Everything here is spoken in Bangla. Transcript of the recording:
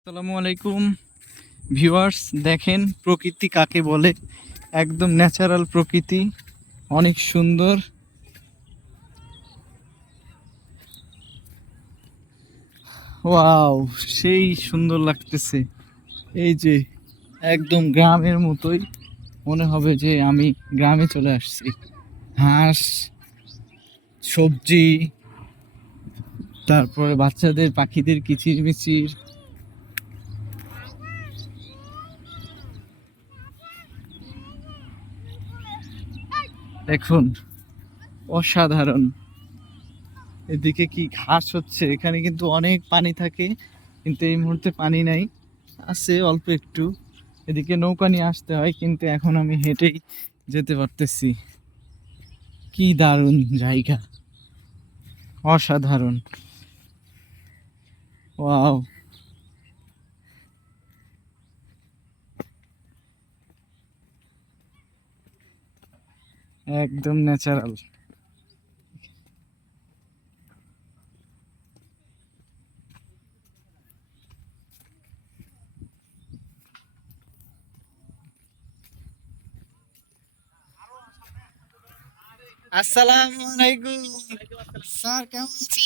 আসসালামু আলাইকুম ভিউয়ার্স, দেখেন প্রকৃতি কাকে বলে। একদম ন্যাচারাল প্রকৃতি, অনেক সুন্দর। ওয়াও, সেই সুন্দর লাগতেছে। এই যে একদম গ্রামের মতোই মনে হবে যে আমি গ্রামে চলে আসছি। হাঁস, সবজি, তারপরে বাচ্চাদের পাখিদের কিচিরমিচির। দেখুন, অসাধারণ। এদিকে কি ঘাস হচ্ছে, এখানে কিন্তু অনেক পানি থাকে, কিন্তু এই মুহূর্তে পানি নাই, আছে অল্প একটু। এদিকে নৌকা নিয়ে আসতে হয়, কিন্তু এখন আমি হেঁটেই যেতে পারতেছি। কি দারুণ জায়গা, অসাধারণ। ওয়াও, একদম ন্যাচারাল। আসসালামু আলাইকুম স্যার, কেমন আছেন?